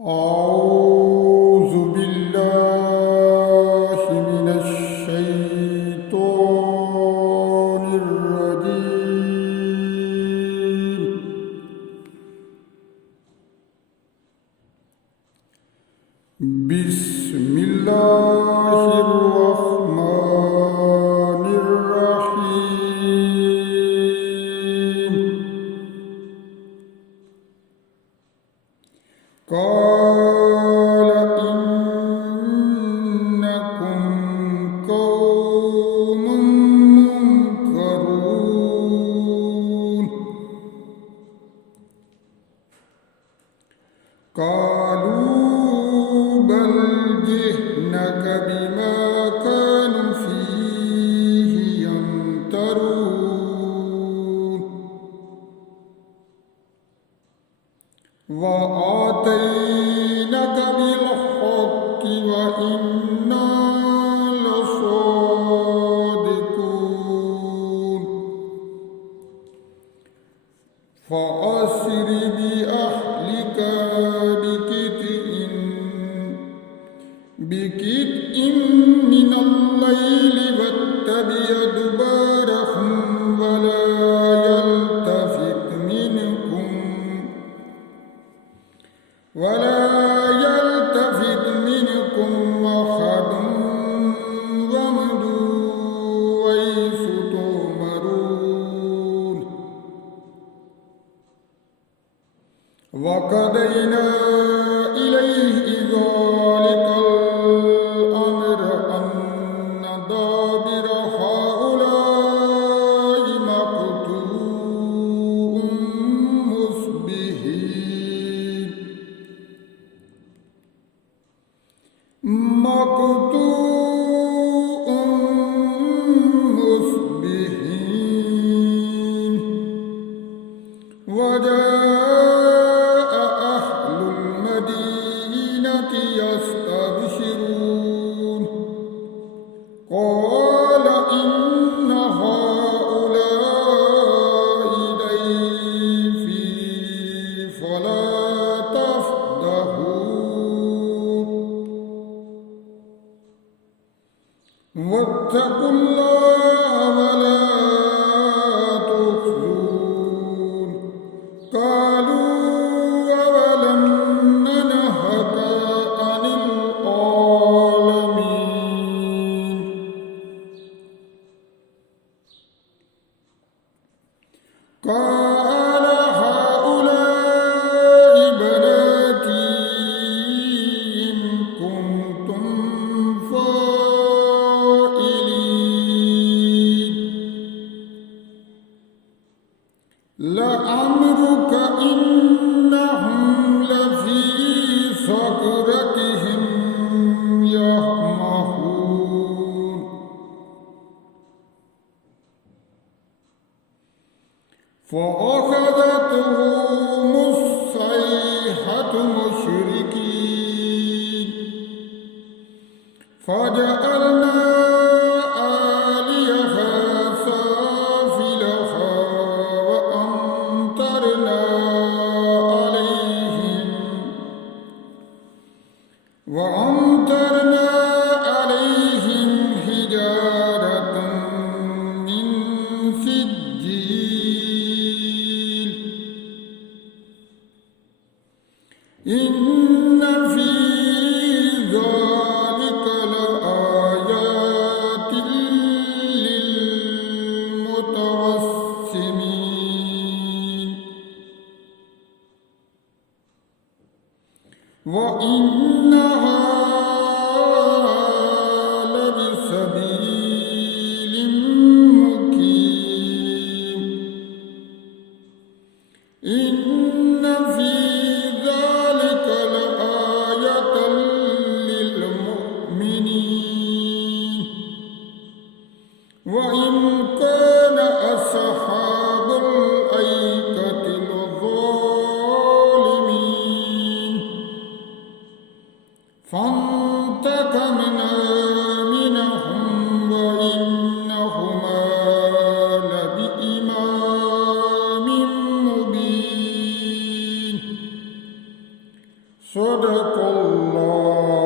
أعوذ بالله من الشيطان الرجيم. بسم الله الرحمن الرحيم. قال إنكم قوم منكرون. قالوا بل جئناك بما كانوا فيه يمترون. وآتيناك بالحق وإنا لصادقون. فأسر بأهلك بقطع من الليل واتبع أدبارهم ولا يلتفت منكم أحد وامضوا حيث تؤمرون. وقضينا إليه ذلك الأمر أن دابر هؤلاء مقطوع مصبحين. وجاء أهل المدينة يستبشرون. قال إن هؤلاء ضيفي فلا تفضحون. واتقوا الله ولا تخزون. قالوا أولم ننهك عن العالمين. قال هؤلاء بناتي إن كنتم فاعلين. لعمرك إنهم لفي سكرتهم يعمهون. فأخذتهم الصيحة مشرقين. فجعلنا عاليها سافلها وأمطرنا عليهم حجارة من سجيل. إن في ذلك لآيات للمتوسمين. وإنها لبسبيل مقيم. إن في ذلك لآية للمؤمنين. وإن كان أصحاب الأيكة لظالمين. صدق الله